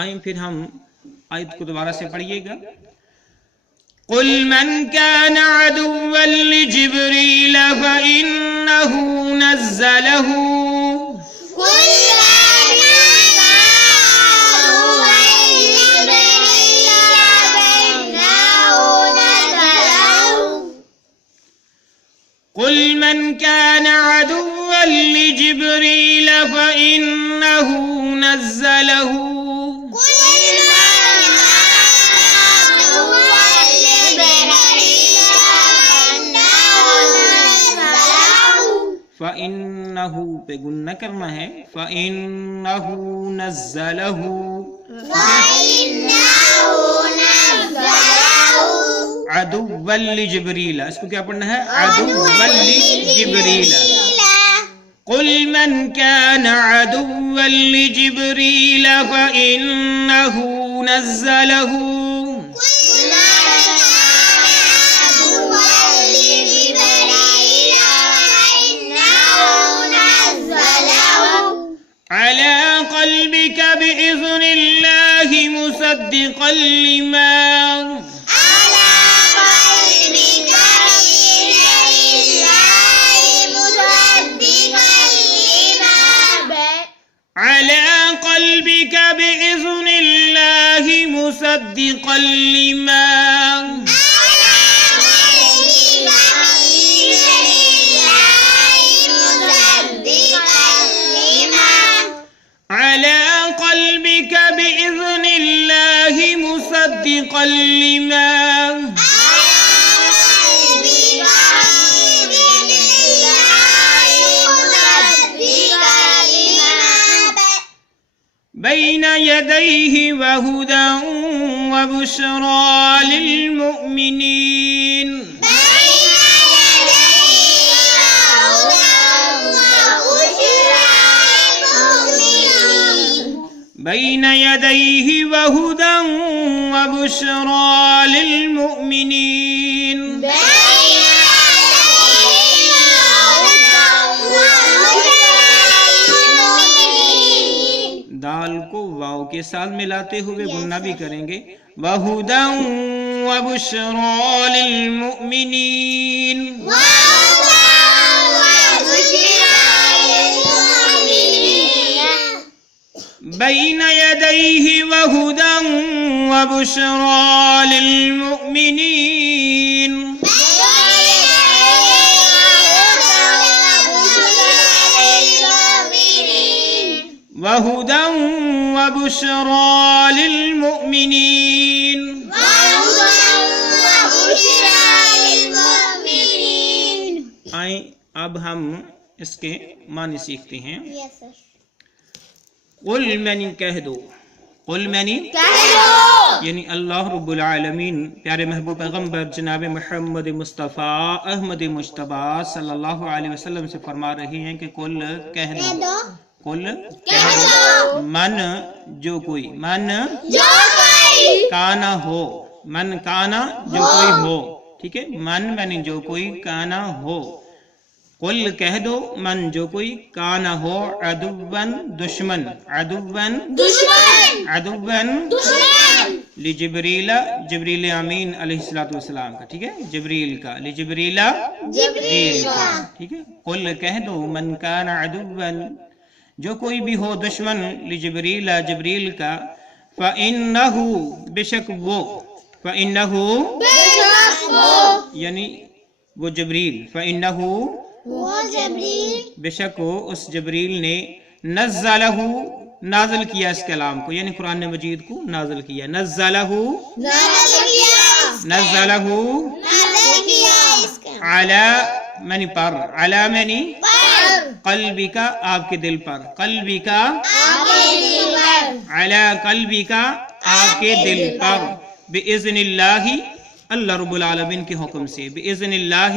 آئیں پھر ہم آیت کو دوبارہ سے پڑھیے گا. قل من كان عدوا لجبريل فإنه نزله قل من كان عدوا لجبريل فإنه نزله فَإِنَّهُ پہ گن نہ کرنا ہے. فَإِنَّهُ نَزَّلَهُ عَدُوًّا لِجِبْرِيلَ. اس کو کیا پڑھنا ہے؟ عَدُوًّا لِجِبْرِيلَ. قُلْ مَنْ كَانَ عَدُوًّا لِجِبْرِيلَ فَإِنَّهُ نَزَّلَهُ على قلبك بإذن الله مصدقا لما على قلبك بإذن الله مصدقا لما على قلبك بإذن الله مصدقا لما بين يديه وهدى وبشرى للمؤمنين. بين يديه وهدى وبشرى للمؤمنين. دال کو واو کے ساتھ ملاتے ہوئے گننا بھی کریں گے. وَهُدًى وَبُشْرَى لِلْمُؤْمِنِينَ. بين يديه وهدى وبشرى للمؤمنين. وهدى وبشرى للمؤمنين. آئیں اب ہم اس کے معنی سیکھتے ہیں. قل منی کہہ دو. قل منی یعنی اللہ رب العالمین پیارے محبوب پیغمبر جناب محمد مصطفیٰ احمد مجتبی صلی اللہ علیہ وسلم سے فرما رہے ہیں کہ قل کہہ دو. قل کہہ دو. من جو کوئی. من کانا ہو. من کانا جو کوئی ہو. ٹھیک ہے. من یعنی جو کوئی کانا ہو. قل کہہ دو من جو کوئی کانا ہو عدوًا دشمن. عدوًا عدوًا لجبریل جبریل امین علیہ السلام کا. ٹھیک ہے. جبریل کا. لجبریل جبریل کا. ٹھیک ہے. قل کہہ دو من کانا عدوًا جو کوئی بھی ہو دشمن لجبریل جبریل کا. فإنہ بے شک وہ. فإنہ یعنی وہ جبریل. فإنہ بے شک اس جبریل نے نزلہ نازل کیا اس کلام کو یعنی قرآن مجید کو نازل کیا. نزلہ نزلہ علی منی پر. علی منی قلبی کا آپ کے دل پر. قلبی کا علی قلبی کا آپ کے دل پر. بِإِذْنِ اللہ اللہ رب العالمین کے حکم سے. بِإِذْنِ اللہ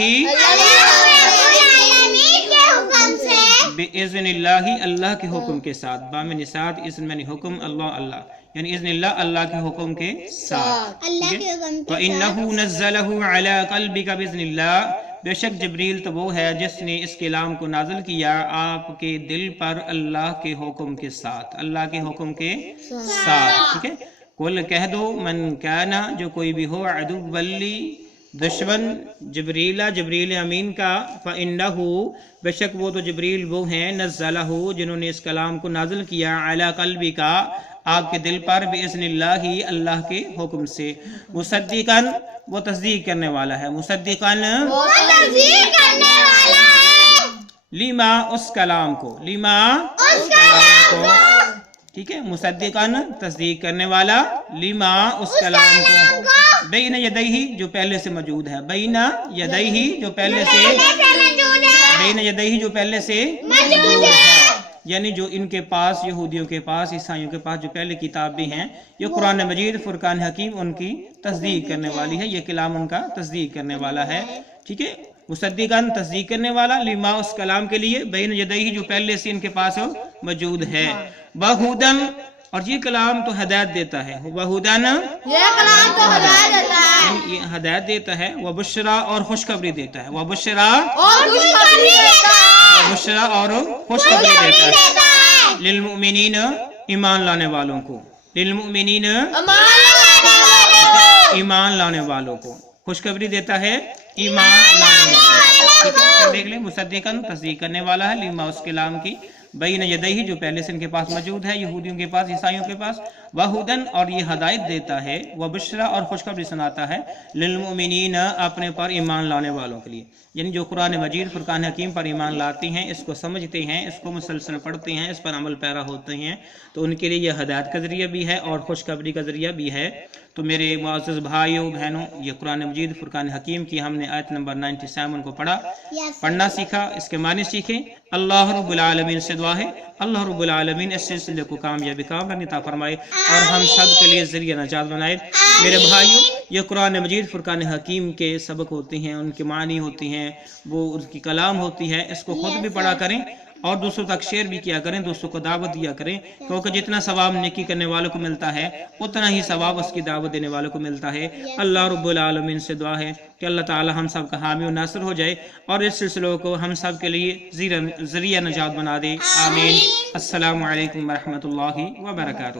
بِإِذْنِ اللہ اللہ کے حکم کے ساتھ. بامن ساتھ اذن میں حکم اللہ اللہ یعنی اذن اللہ اللہ کے حکم کے ساتھ. وَإِنَّهُ نَزَّلَهُ عَلَى قَلْبِكَ بِإِذْنِ اللہ بے شک جبریل تو وہ ہے جس نے اس کلام کو نازل کیا آپ کے دل پر اللہ کے حکم کے ساتھ، اللہ کے حکم کے ساتھ، ٹھیک ہے۔ قل کہہ دو من کانا، جو کوئی بھی ہو، عدو لی، دشمن جبریل امین کا، فَإِنَّهُ، بے شک وہ تو جبریل وہ ہیں، نزلہ، جنہوں نے اس کلام کو نازل کیا، علی قلبی کا، آپ کے دل پر، بِإِذْنِ اللَّهِ، اللہ کے حکم سے، مصدقاً، وہ تصدیق کرنے والا ہے، مصدقاً، وہ تصدیق کرنے والا ہے، لما، اس کلام کو، لما، اس کلام کو، ٹھیک ہے، مصدقاً، تصدیق کرنے والا، لما، اس کلام کو، بین یدیہ، جو پہلے سے موجود ہے، بین یدیہ، جو پہلے سے، بین یدیہ، جو پہلے سے موجود ہے، یعنی جو ان کے پاس، یہودیوں کے پاس، عیسائیوں کے پاس جو پہلے کتاب بھی ہیں، یہ قرآن مجید، فرقان حکیم ان کی تصدیق کرنے والی ہے، یہ کلام ان کا تصدیق کرنے والا ہے، ٹھیک ہے، مصدقاً، تصدیق کرنے والا، لما، اس کلام کے لیے، بین یدیہ، جو پہلے سے ان کے پاس موجود ہے، وہدن، اور یہ کلام تو ہدایت دیتا ہے، وہدن، یہ کلام تو ہدایت دیتا ہے، یہ ہدایت دیتا ہے، وبشرا، اور خوشخبری دیتا ہے، وبشرا، اور خوشخبری دیتا ہے، وبشرا، اور خوشخبری دیتا ہے، للمؤمنین، ایمان لانے والوں کو، للمؤمنین، ایمان لانے والوں کو خوشخبری دیتا ہے، ایمان لانے والوں کو، دیکھ لیں، مصدقاً، تصدیق کرنے والا ہے، لما، اس کلام کی، بین یدیہ، جو پہلے سے ان کے پاس موجود ہے، یہودیوں کے پاس، عیسائیوں کے پاس، وہدن، اور یہ ہدایت دیتا ہے، وبشرا، اور خوشخبری سناتا ہے، للمؤمنین، اپنے پر ایمان لانے والوں کے لیے، یعنی جو قرآن مجید، فرقان حکیم پر ایمان لاتے ہیں، اس کو سمجھتے ہیں، اس کو مسلسل پڑھتے ہیں، اس پر عمل پیرا ہوتے ہیں، تو ان کے لیے یہ ہدایت کا ذریعہ بھی ہے اور خوشخبری کا ذریعہ بھی ہے۔ تو میرے معزز بھائیوں بہنوں، یہ قرآن مجید، فرقان حکیم کی ہم نے آیت نمبر 97 کو پڑھنا سیکھا، اس کے معنی سیکھے۔ اللہ رب العالمین سے دعا ہے اللہ رب العالمین اس سلسلے کو کامیابی عطا فرمائے اور ہم سب کے لیے ذریعہ نجات بنائے۔ میرے بھائیوں، یہ قرآن مجید، فرقان حکیم کے سبق ہوتے ہیں، ان کے معنی ہوتی ہیں، وہ ان کی کلام ہوتی ہے، اس کو خود بھی پڑھا کریں اور دوسروں تک شیئر بھی کیا کریں، دوسروں کو دعوت دیا کریں، کیونکہ جتنا ثواب نیکی کرنے والوں کو ملتا ہے اتنا ہی ثواب اس کی دعوت دینے والوں کو ملتا ہے۔ اللہ رب العالمین سے دعا ہے کہ اللہ تعالی ہم سب کا حامی و ناصر ہو جائے اور اس سلسلوں کو ہم سب کے لیے ذریعہ نجات بنا دے، آمین۔ السلام علیکم ورحمۃ اللہ وبرکاتہ۔